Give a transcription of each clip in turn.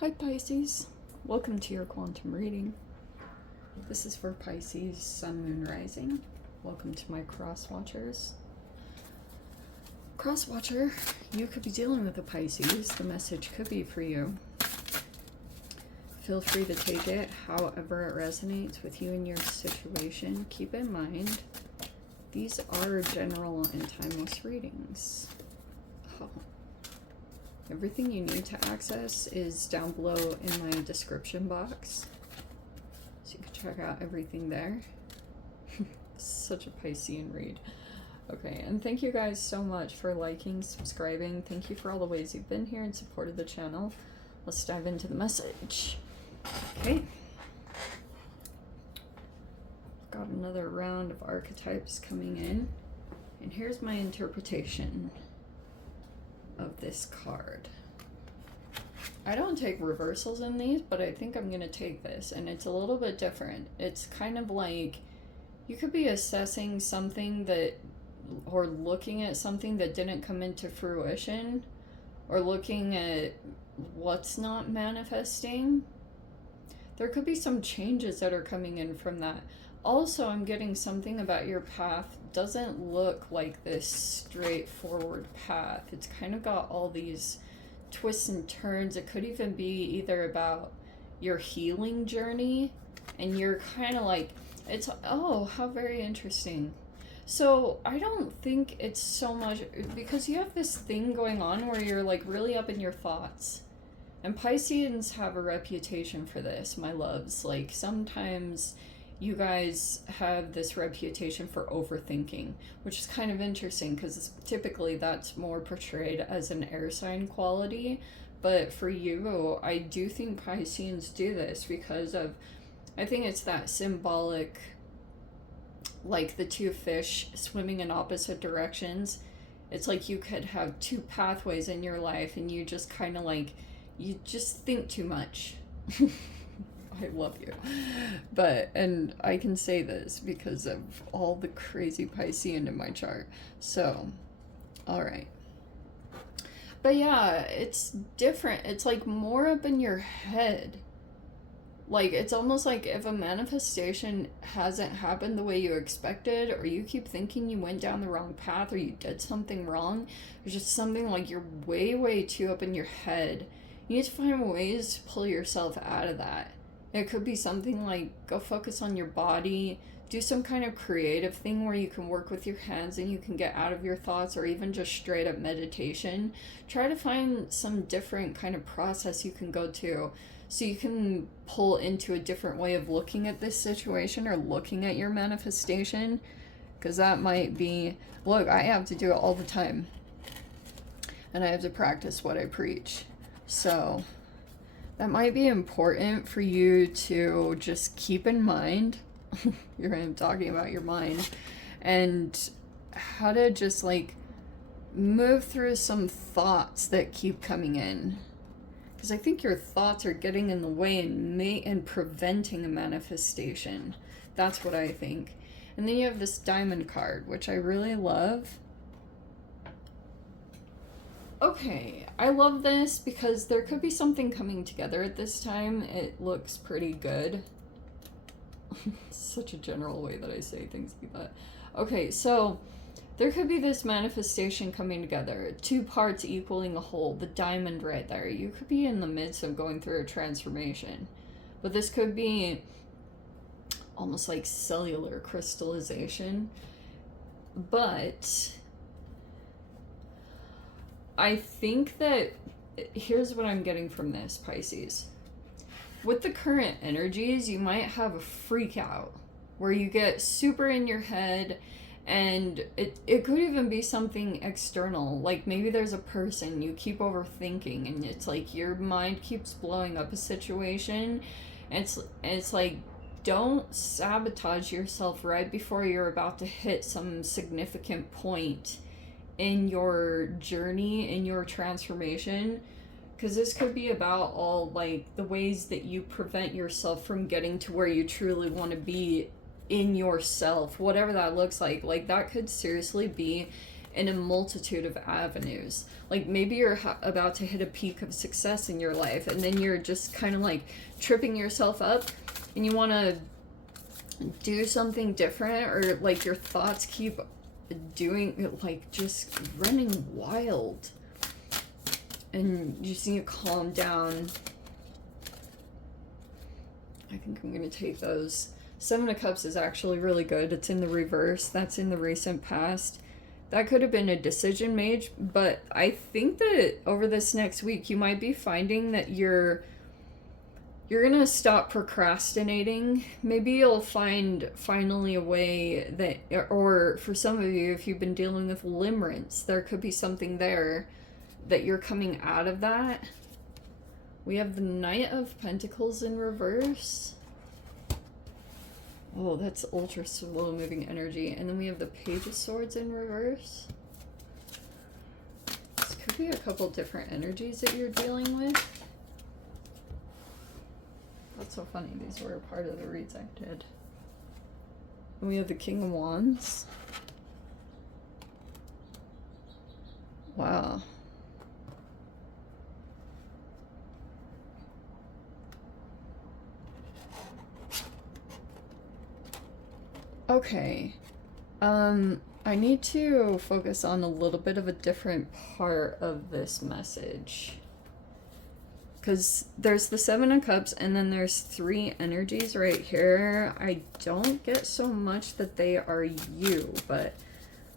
Hi Pisces, welcome to your quantum reading. This is for Pisces, Sun, Moon, Rising. Welcome to my cross watchers. Cross watcher, you could be dealing with a Pisces. The message could be for you. Feel free to take it however it resonates with you and your situation. Keep in mind, these are general and timeless readings. Oh. Everything you need to access is down below in my description box. So you can check out everything there. Such a Piscean read. Okay, and thank you guys so much for liking, subscribing. Thank you for all the ways you've been here and supported the channel. Let's dive into the message. Okay. Got another round of archetypes coming in. And here's my interpretation of this card. I don't take reversals in these, but I think I'm gonna take this, and it's a little bit different. It's kind of like you could be assessing something that, or looking at something that didn't come into fruition, or looking at what's not manifesting. There could be some changes that are coming in from that. Also, I'm getting something about your path doesn't look like this straightforward path. It's kind of got all these twists and turns. It could even be either about your healing journey, and you're kind of like, it's, oh, how very interesting. So I don't think it's so much, because you have this thing going on where you're like really up in your thoughts. And Pisceans have a reputation for this, my loves. Like sometimes you guys have this reputation for overthinking, which is kind of interesting because typically that's more portrayed as an air sign quality. But for you, I do think Pisceans do this because of, I think it's that symbolic, like the two fish swimming in opposite directions. It's like you could have two pathways in your life and you just kind of like, you just think too much. I love you. But, and I can say this because of all the crazy Piscean in my chart. So, alright. But yeah, it's different. It's like more up in your head. Like, it's almost like if a manifestation hasn't happened the way you expected, or you keep thinking you went down the wrong path, or you did something wrong, there's just something like you're way, way too up in your head. You need to find ways to pull yourself out of that. It could be something like go focus on your body, do some kind of creative thing where you can work with your hands and you can get out of your thoughts, or even just straight up meditation. Try to find some different kind of process you can go to so you can pull into a different way of looking at this situation or looking at your manifestation, because that might be, look, I have to do it all the time and I have to practice what I preach. So that might be important for you to just keep in mind. Here I am talking about your mind and how to just like move through some thoughts that keep coming in. Because I think your thoughts are getting in the way and preventing a manifestation. That's what I think. And then you have this diamond card, which I really love. Okay, I love this because there could be something coming together at this time. It looks pretty good. Such a general way that I say things like that. Okay, so there could be this manifestation coming together. Two parts equaling a whole. The diamond right there. You could be in the midst of going through a transformation. But this could be almost like cellular crystallization. But I think that, here's what I'm getting from this, Pisces. With the current energies, you might have a freak out where you get super in your head, and it could even be something external. Like maybe there's a person you keep overthinking and it's like your mind keeps blowing up a situation. And it's like, don't sabotage yourself right before you're about to hit some significant point in your journey, in your transformation, because this could be about all like the ways that you prevent yourself from getting to where you truly want to be in yourself, whatever that looks like. Like that could seriously be in a multitude of avenues. Like maybe you're about to hit a peak of success in your life, and then you're just kind of like tripping yourself up, and you want to do something different, or like your thoughts keep doing, like just running wild, and you just need to calm down. I think I'm going to take those. Seven of Cups is actually really good. It's in the reverse. That's in the recent past. That could have been a decision made, but I think that over this next week, you might be finding that you're going to stop procrastinating. Maybe you'll find finally a way that, or for some of you, if you've been dealing with limerence, there could be something there that you're coming out of that. We have the Knight of Pentacles in reverse. Oh, that's ultra slow moving energy. And then we have the Page of Swords in reverse. This could be a couple different energies that you're dealing with. That's so funny. These were a part of the reads I did. And we have the King of Wands. Wow. Okay, I need to focus on a little bit of a different part of this message. Because there's the Seven of Cups, and then there's three energies right here. I don't get so much that they are you, but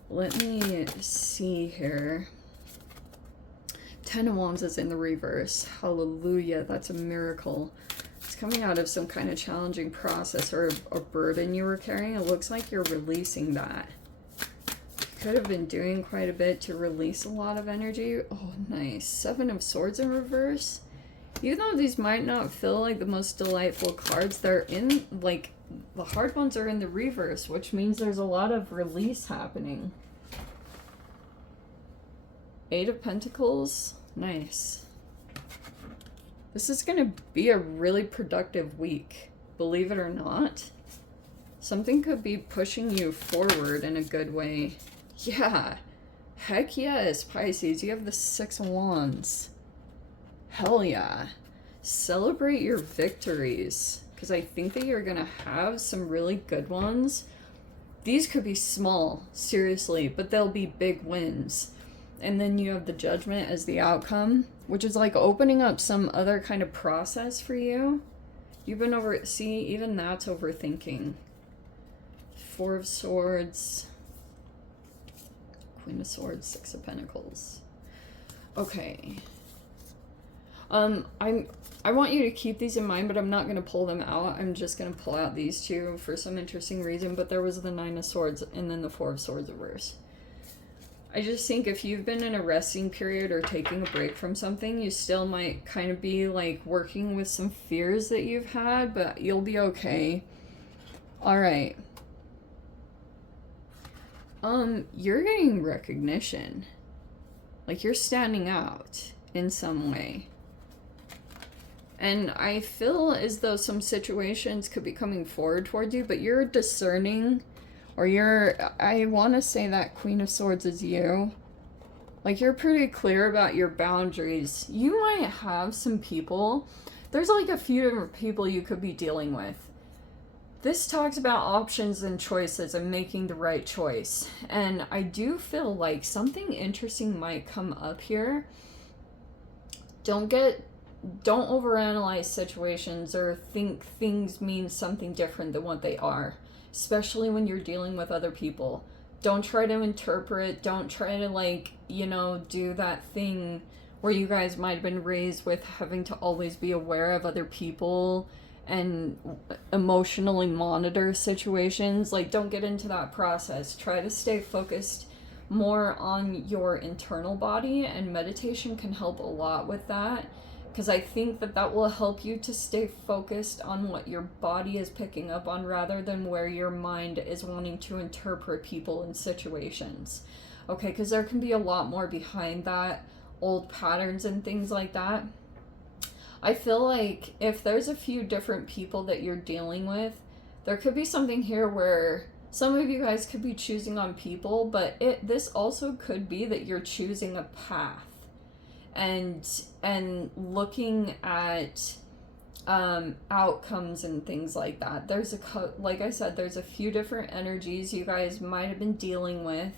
let me see here. Ten of Wands is in the reverse. Hallelujah, that's a miracle. It's coming out of some kind of challenging process or a burden you were carrying. It looks like you're releasing that. You could have been doing quite a bit to release a lot of energy. Oh, nice. Seven of Swords in reverse. Even though these might not feel like the most delightful cards, they're in, like, the hard ones are in the reverse, which means there's a lot of release happening. Eight of Pentacles. Nice. This is going to be a really productive week, believe it or not. Something could be pushing you forward in a good way. Yeah. Heck yes, Pisces. You have the Six of Wands. Hell yeah. Celebrate your victories, because I think that you're going to have some really good ones. These could be small, seriously, but they'll be big wins. And then you have the Judgment as the outcome, which is like opening up some other kind of process for you. You've been see, even that's overthinking. Four of Swords. Queen of Swords, Six of Pentacles. Okay. I want you to keep these in mind, but I'm not going to pull them out. I'm just going to pull out these two for some interesting reason. But there was the Nine of Swords and then the Four of Swords reverse. I just think if you've been in a resting period or taking a break from something, you still might kind of be like working with some fears that you've had, but you'll be okay. All right. You're getting recognition. Like you're standing out in some way. And I feel as though some situations could be coming forward toward you, but you're discerning. Or I want to say that Queen of Swords is you. Like, you're pretty clear about your boundaries. You might have some people. There's like a few different people you could be dealing with. This talks about options and choices and making the right choice. And I do feel like something interesting might come up here. Don't overanalyze situations or think things mean something different than what they are. Especially when you're dealing with other people. Don't try to interpret. Don't try to, like, you know, do that thing where you guys might have been raised with having to always be aware of other people and emotionally monitor situations. Like, don't get into that process. Try to stay focused more on your internal body, and meditation can help a lot with that. Because I think that will help you to stay focused on what your body is picking up on rather than where your mind is wanting to interpret people and situations. Okay, because there can be a lot more behind that, old patterns and things like that. I feel like if there's a few different people that you're dealing with, there could be something here where Some of you guys could be choosing on people, but this also could be that you're choosing a path and looking at outcomes and things like that. There's like I said, there's a few different energies you guys might have been dealing with,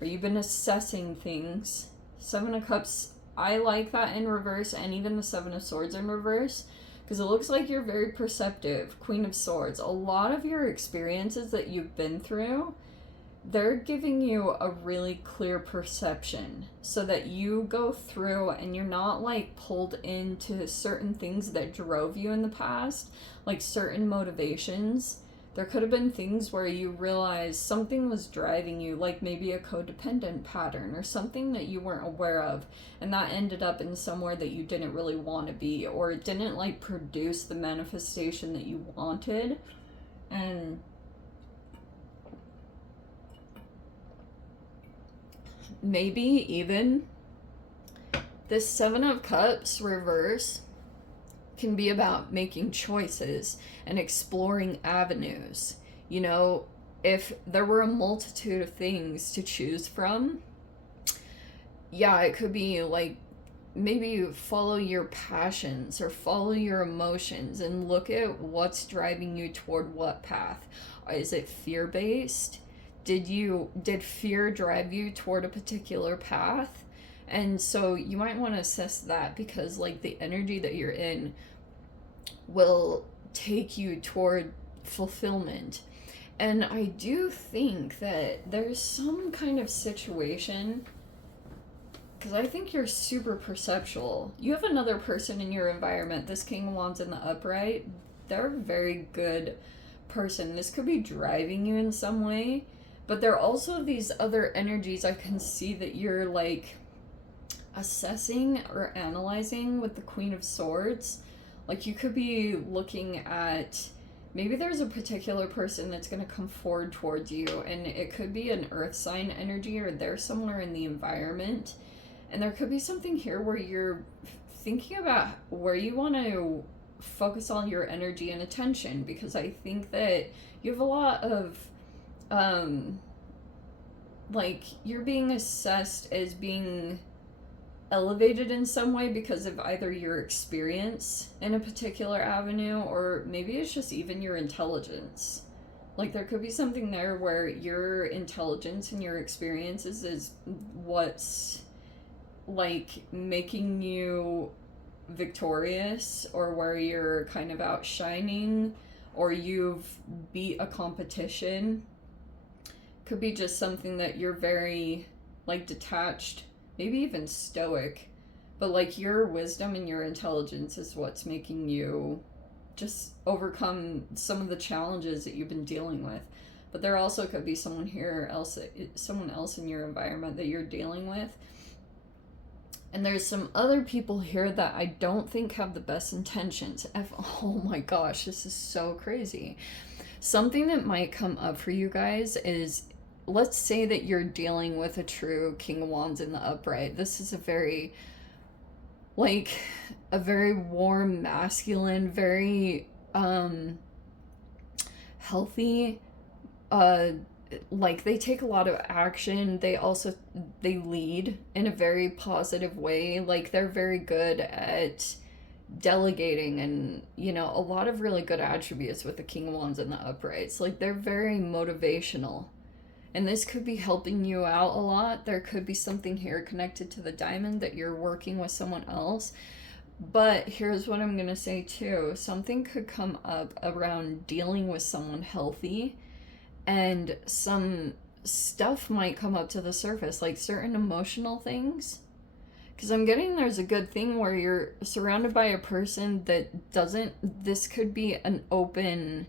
or you've been assessing things. Seven of Cups, I like that in reverse, and even the Seven of Swords in reverse, because it looks like you're very perceptive. Queen of Swords, a lot of your experiences that you've been through, they're giving you a really clear perception so that you go through and you're not like pulled into certain things that drove you in the past, like certain motivations. There could have been things where you realized something was driving you, like maybe a codependent pattern or something that you weren't aware of, and that ended up in somewhere that you didn't really want to be, or it didn't like produce the manifestation that you wanted. And maybe even this Seven of Cups reverse can be about making choices and exploring avenues. You know, if there were a multitude of things to choose from, yeah, it could be like maybe follow your passions or follow your emotions and look at what's driving you toward what path. Is it fear-based? Did fear drive you toward a particular path? And so you might want to assess that, because like the energy that you're in will take you toward fulfillment. And I do think that there's some kind of situation, because I think you're super perceptual. You have another person in your environment, this King of Wands in the upright. They're a very good person. This could be driving you in some way, but there are also these other energies I can see that you're like assessing or analyzing with the Queen of Swords. Like you could be looking at, maybe there's a particular person that's going to come forward towards you, and it could be an earth sign energy, or they're somewhere in the environment. And there could be something here where you're thinking about where you want to focus all your energy and attention, because I think that you have a lot of like you're being assessed as being elevated in some way because of either your experience in a particular avenue, or maybe it's just even your intelligence. Like there could be something there where your intelligence and your experiences is what's like making you victorious, or where you're kind of outshining, or you've beat a competition. Could be just something that you're very like detached, maybe even stoic, but like your wisdom and your intelligence is what's making you just overcome some of the challenges that you've been dealing with. But there also could be someone else in your environment that you're dealing with. And there's some other people here that I don't think have the best intentions. Oh my gosh, this is so crazy. Something that might come up for you guys is, let's say that you're dealing with a true King of Wands in the upright. This is a very warm, masculine, very healthy, like they take a lot of action. They lead in a very positive way. Like they're very good at delegating, and you know, a lot of really good attributes with the King of Wands in the uprights. Like they're very motivational, and this could be helping you out a lot. There could be something here connected to the diamond that you're working with someone else. But here's what I'm gonna say too. Something could come up around dealing with someone healthy, and some stuff might come up to the surface, like certain emotional things. Because I'm getting there's a good thing where you're surrounded by a person that doesn't, this could be an open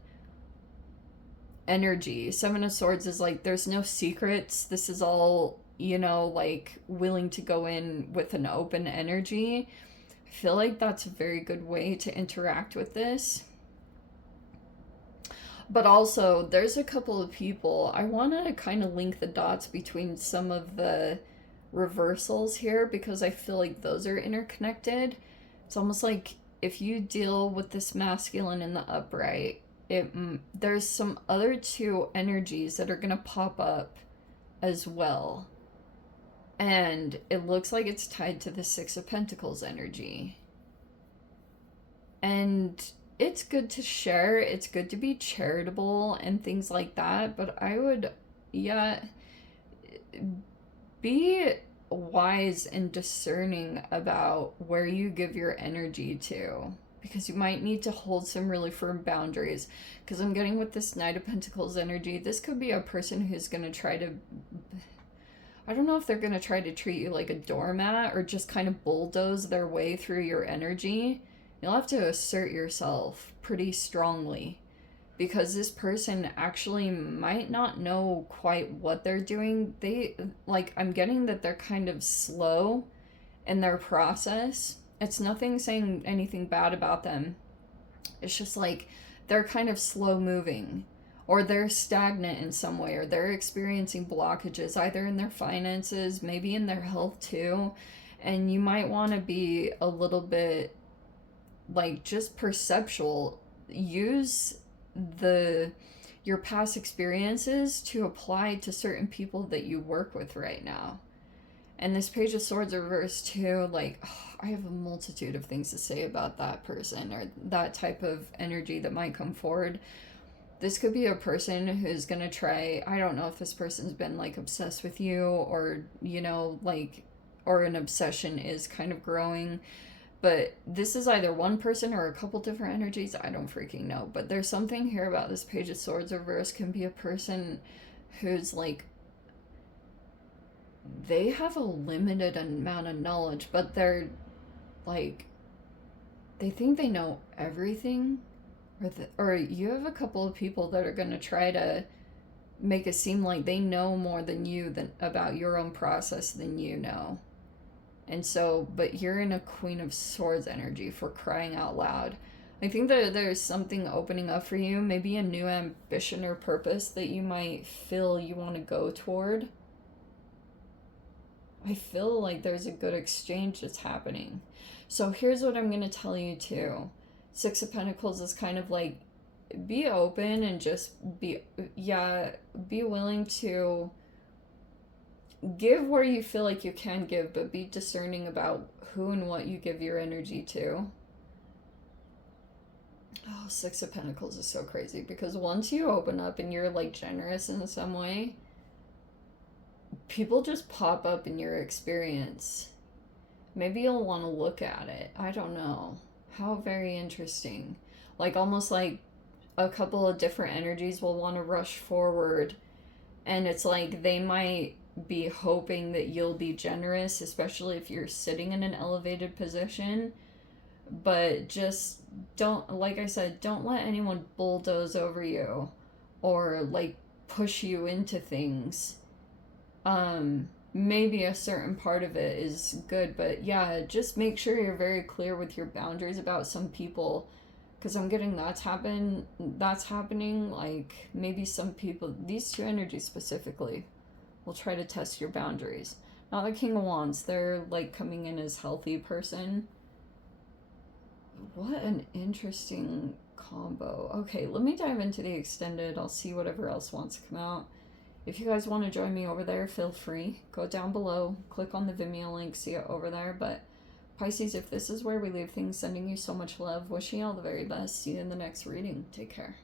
energy. Seven of Swords is like, there's no secrets. This is all, you know, like willing to go in with an open energy. I feel like that's a very good way to interact with this. But also, there's a couple of people, I want to kind of link the dots between some of the reversals here, because I feel like those are interconnected. It's almost like if you deal with this masculine in the upright, there's some other two energies that are gonna pop up as well. And it looks like it's tied to the Six of Pentacles energy. And it's good to share, it's good to be charitable and things like that, but I would, yeah, be wise and discerning about where you give your energy to, because you might need to hold some really firm boundaries. Because I'm getting with this Knight of Pentacles energy, this could be a person who's going to try to, I don't know if they're going to try to treat you like a doormat or just kind of bulldoze their way through your energy. You'll have to assert yourself pretty strongly, because this person actually might not know quite what they're doing. I'm getting that they're kind of slow in their process. It's nothing saying anything bad about them. It's just like they're kind of slow moving, or they're stagnant in some way, or they're experiencing blockages either in their finances, maybe in their health too. And you might want to be a little bit just perceptual. Use your past experiences to apply to certain people that you work with right now. And this Page of Swords reversed too, I have a multitude of things to say about that person or that type of energy that might come forward. This could be a person who's gonna try, I don't know if this person's been obsessed with you, or or an obsession is kind of growing. But this is either one person or a couple different energies. I don't freaking know. But there's something here about this Page of Swords reverse. Can be a person who's they have a limited amount of knowledge, but they're they think they know everything. Or you have a couple of people that are going to try to make it seem like they know more than you about your own process than you know. And so, but you're in a Queen of Swords energy, for crying out loud. I think that there's something opening up for you, maybe a new ambition or purpose that you might feel you want to go toward. I feel like there's a good exchange that's happening. So here's what I'm going to tell you too. Six of Pentacles is kind of be open and just be willing to give where you feel like you can give, but be discerning about who and what you give your energy to. Oh, Six of Pentacles is so crazy, because once you open up and you're generous in some way, people just pop up in your experience. Maybe you'll want to look at it. I don't know. How very interesting. Almost like a couple of different energies will want to rush forward, and it's they might be hoping that you'll be generous, especially if you're sitting in an elevated position. But just don't, like I said, don't let anyone bulldoze over you or push you into things. Maybe a certain part of it is good, but yeah, just make sure you're very clear with your boundaries about some people, because I'm getting that's happening. Maybe some people, these two energies specifically, will try to test your boundaries. Not the King of Wands, they're coming in as healthy person. What an interesting combo. Okay, let me dive into the extended. I'll see whatever else wants to come out. If you guys want to join me over there, feel free. Go down below, click on the Vimeo link, see it over there. But Pisces, if this is where we leave things, sending you so much love, wishing you all the very best. See you in the next reading. Take care.